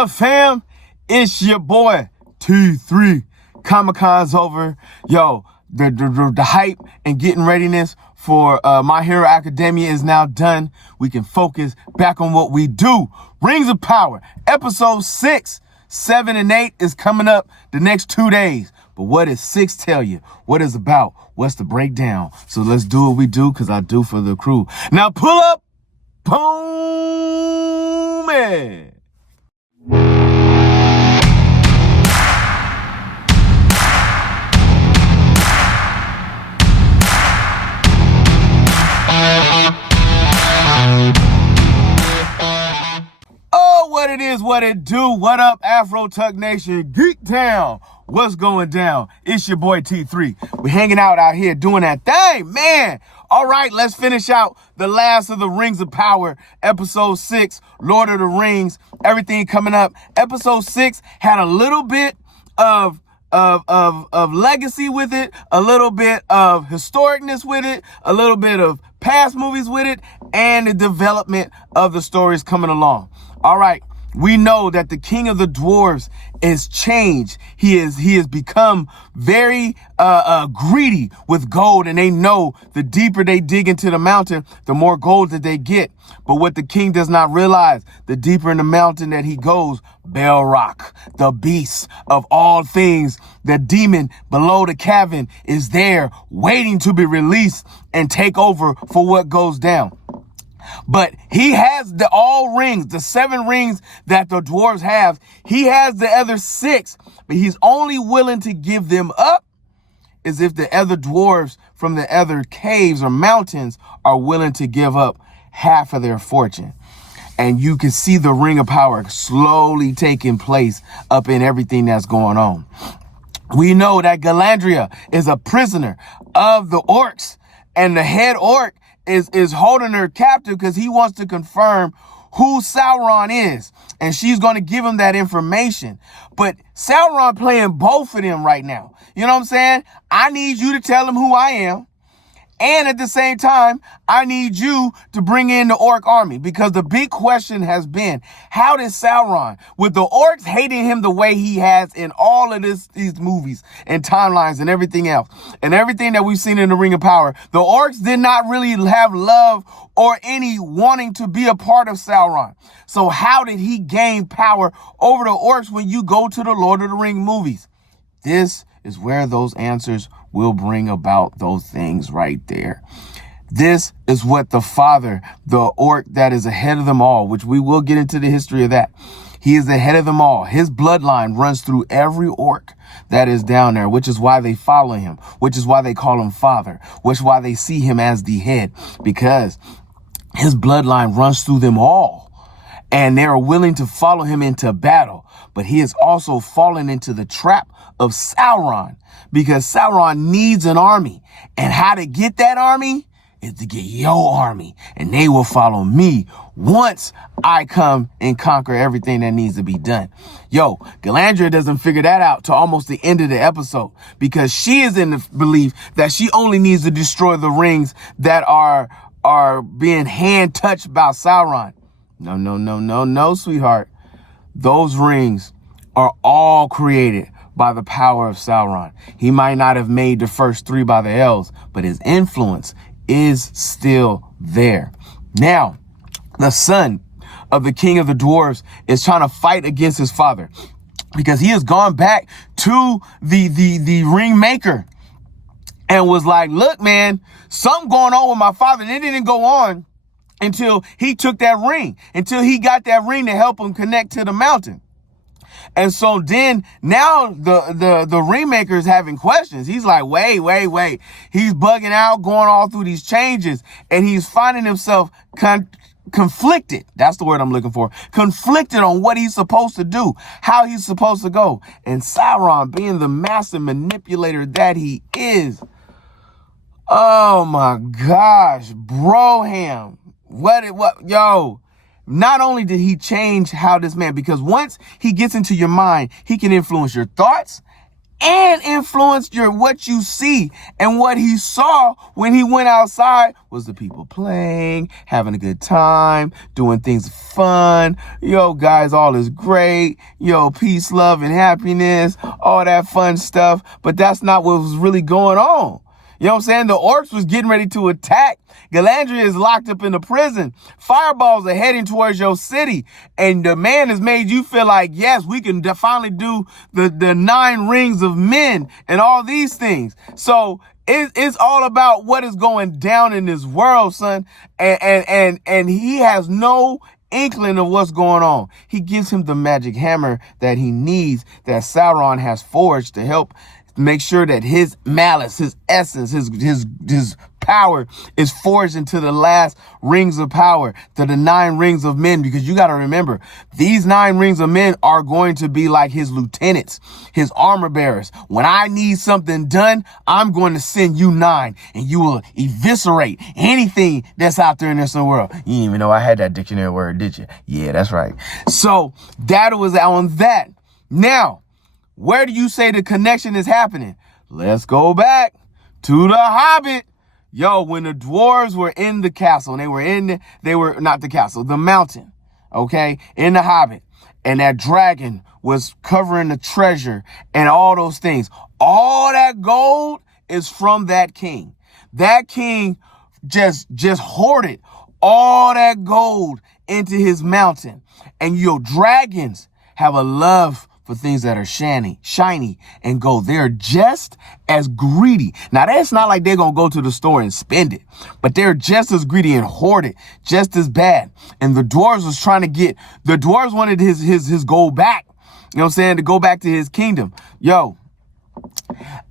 up, fam? It's your boy T3. Comic-Con's over. Yo, the hype and getting readiness for My Hero Academia is now done. We can focus back on what we do. Rings of Power, episode 6, 7, and 8 is coming up the next 2 days. But what does 6 tell you? What is about? What's the breakdown? So let's do what we do, because I do for the crew. Now pull up. Boom, man. Oh, what it is, what it do. What up, Afro Tuck Nation, Geek Town? What's going down? It's your boy T3. We're hanging out here doing that thing, man. All right, let's finish out the last of the Rings of Power, episode 6, Lord of the Rings, everything coming up. Episode 6 had a little bit of legacy with it, a little bit of historicness with it, a little bit of past movies with it, and the development of the stories coming along. All right. We know that the king of the dwarves is changed. He has become very greedy with gold, and they know the deeper they dig into the mountain, the more gold that they get. But what the king does not realize, the deeper in the mountain that he goes, Balrog, the beast of all things, the demon below the cavern, is there waiting to be released and take over for what goes down. But he has all rings, the 7 rings that the dwarves have. He has the other 6, but he's only willing to give them up as if the other dwarves from the other caves or mountains are willing to give up half of their fortune. And you can see the Ring of Power slowly taking place up in everything that's going on. We know that Galadriel is a prisoner of the orcs, and the head orc is holding her captive because he wants to confirm who Sauron is. And she's going to give him that information. But Sauron playing both of them right now. You know what I'm saying? I need you to tell him who I am. And at the same time, I need you to bring in the orc army, because the big question has been, how did Sauron, with the orcs hating him the way he has in all of these movies and timelines and everything else, and everything that we've seen in the Ring of Power, the orcs did not really have love or any wanting to be a part of Sauron. So how did he gain power over the orcs when you go to the Lord of the Rings movies? This is where those answers will bring about those things right there. This is what the father, the orc that is ahead of them all, which we will get into the history of that. He is the head of them all. His bloodline runs through every orc that is down there, which is why they follow him, which is why they call him father, which is why they see him as the head, because his bloodline runs through them all. And they're willing to follow him into battle. But he has also fallen into the trap of Sauron, because Sauron needs an army. And how to get that army is to get your army. And they will follow me once I come and conquer everything that needs to be done. Yo, Galadriel doesn't figure that out till almost the end of the episode, because she is in the belief that she only needs to destroy the rings that are being hand touched by Sauron. No, sweetheart. Those rings are all created by the power of Sauron. He might not have made the first 3 by the elves, but his influence is still there. Now, the son of the king of the dwarves is trying to fight against his father, because he has gone back to the ring maker and was like, look, man, something going on with my father. And it didn't go on until he took that ring, until he got that ring to help him connect to the mountain. And so then now the ringmaker is having questions. He's like, wait. He's bugging out, going all through these changes, and he's finding himself conflicted. That's the word I'm looking for. Conflicted on what he's supposed to do, how he's supposed to go. And Sauron, being the master manipulator that he is, oh my gosh, Broham. Yo, not only did he change how this man, because once he gets into your mind, he can influence your thoughts and influence what you see. And what he saw when he went outside was the people playing, having a good time, doing things fun. Yo, guys, all is great. Yo, peace, love, and happiness, all that fun stuff. But that's not what was really going on. You know what I'm saying? The orcs was getting ready to attack. Galadriel is locked up in the prison. Fireballs are heading towards your city. And the man has made you feel like, yes, we can finally do the 9 rings of men and all these things. So it's all about what is going down in this world, son. And he has no inkling of what's going on. He gives him the magic hammer that he needs, that Sauron has forged to help make sure that his malice, his essence, his power is forged into the last rings of power, to the 9 rings of men. Because you got to remember, these 9 rings of men are going to be like his lieutenants, his armor bearers. When I need something done, I'm going to send you 9, and you will eviscerate anything that's out there in this world. You didn't even know I had that dictionary word, did you? Yeah, that's right. So that was on that. Now, where do you say the connection is happening? Let's go back to the Hobbit. Yo, when the dwarves were in the castle, and they were not the castle, the mountain, okay, in the Hobbit, and that dragon was covering the treasure and all those things. All that gold is from that king. That king just hoarded all that gold into his mountain. And your dragons have a love for things that are shiny and gold. They're just as greedy. Now, that's not like they're going to go to the store and spend it, but they're just as greedy and hoard it just as bad. And the dwarves wanted his gold back. You know what I'm saying? To go back to his kingdom. Yo.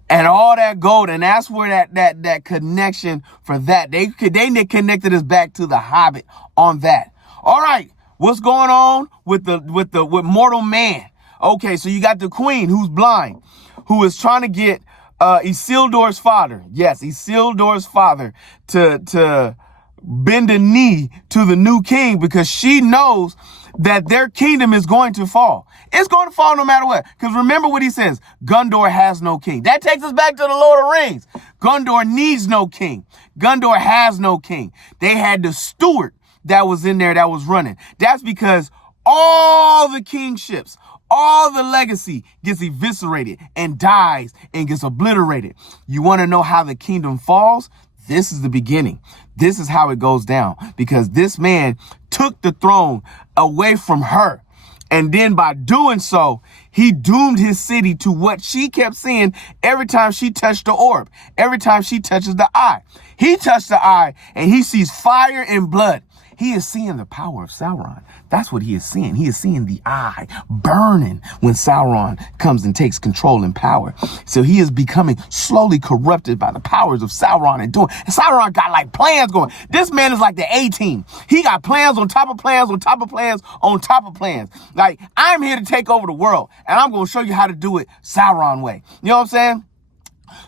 And all that gold, and that's where that connection for that, they connected us back to the Hobbit on that. All right, what's going on with mortal man? Okay, so you got the queen who's blind, who is trying to get Isildur's father. Yes, Isildur's father to bend a knee to the new king, because she knows that their kingdom is going to fall. It's going to fall no matter what. Because remember what he says, Gondor has no king. That takes us back to the Lord of the Rings. Gondor needs no king. Gondor has no king. They had the steward that was in there that was running. That's because all the kingships, all the legacy gets eviscerated and dies and gets obliterated. You want to know how the kingdom falls? This is the beginning. This is how it goes down, because this man took the throne away from her. And then by doing so, he doomed his city to what she kept seeing every time she touched the orb, every time she touches the eye. He touched the eye and he sees fire and blood. He is seeing the power of Sauron. That's what he is seeing. He is seeing the eye burning when Sauron comes and takes control and power. So he is becoming slowly corrupted by the powers of Sauron and Sauron got like plans going. This man is like the A-team. He got plans on top of plans on top of plans on top of plans. Like, I'm here to take over the world, and I'm going to show you how to do it Sauron way. You know what I'm saying?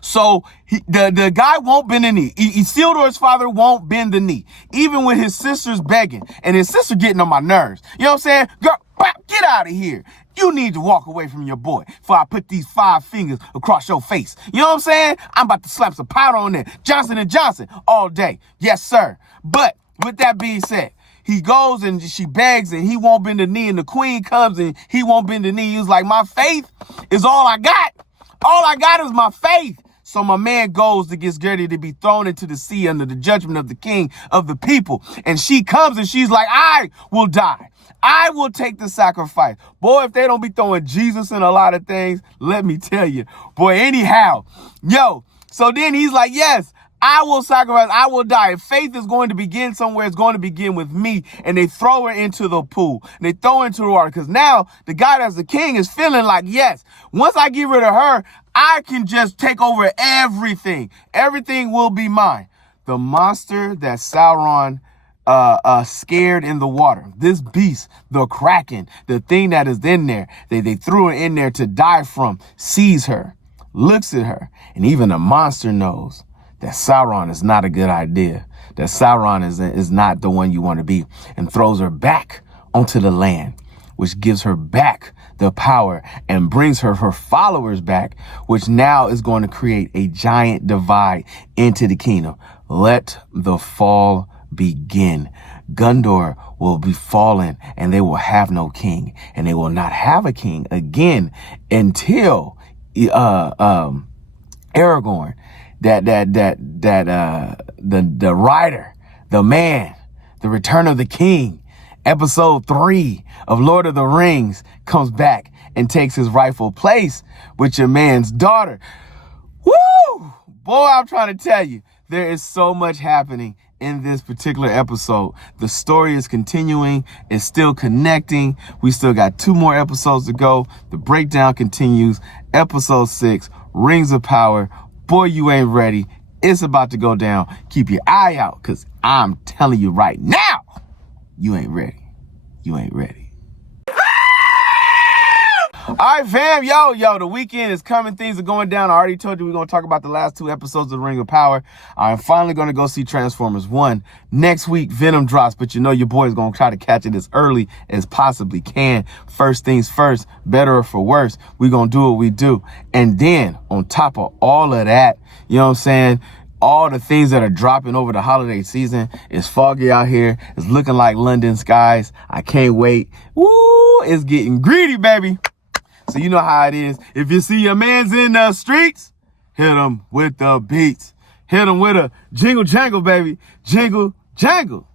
So the guy won't bend the knee. Isildur's father won't bend the knee, even when his sister's begging, and his sister getting on my nerves. You know what I'm saying? Girl, get out of here. You need to walk away from your boy before I put these 5 fingers across your face. You know what I'm saying? I'm about to slap some powder on there. Johnson & Johnson all day. Yes, sir. But with that being said, he goes and she begs and he won't bend the knee, and the queen comes and he won't bend the knee. He was like, my faith is all I got. All I got is my faith. So my man goes to get ready to be thrown into the sea under the judgment of the king of the people. And she comes and she's like, I will die. I will take the sacrifice. Boy, if they don't be throwing Jesus in a lot of things, let me tell you. Boy, anyhow, yo, so then he's like, yes, I will sacrifice. I will die. If faith is going to begin somewhere, it's going to begin with me. And they throw her into the pool. And they throw her into the water. Because now the guy that's the king is feeling like, yes, once I get rid of her, I can just take over everything. Everything will be mine. The monster that Sauron scared in the water, this beast, the Kraken, the thing that is in there, they threw her in there to die from, sees her, looks at her, and even the monster knows that Sauron is not a good idea, that Sauron is not the one you want to be, and throws her back onto the land which gives her back the power and brings her followers back, which now is going to create a giant divide into the kingdom. Let the fall begin. Gondor will be fallen and they will have no king, and they will not have a king again until Aragorn, the writer, the man, the return of the king, episode 3 of Lord of the Rings, comes back and takes his rightful place with your man's daughter. Woo! Boy, I'm trying to tell you, there is so much happening in this particular episode. The story is continuing. It's still connecting. We still got 2 more episodes to go. The breakdown continues. Episode 6, Rings of Power. Boy, you ain't ready. It's about to go down. Keep your eye out, because I'm telling you right now, you ain't ready. You ain't ready. All right, fam. Yo, the weekend is coming. Things are going down. I already told you we're going to talk about the last 2 episodes of The Ring of Power. I'm finally going to go see Transformers 1. Next week, Venom drops, but you know your boy is going to try to catch it as early as possibly can. First things first, better or for worse, we're going to do what we do. And then, on top of all of that, you know what I'm saying, all the things that are dropping over the holiday season. It's foggy out here. It's looking like London skies. I can't wait. Woo, it's getting greedy, baby. So you know how it is. If you see your mans in the streets, hit them with the beats. Hit them with a jingle jangle, baby. Jingle jangle.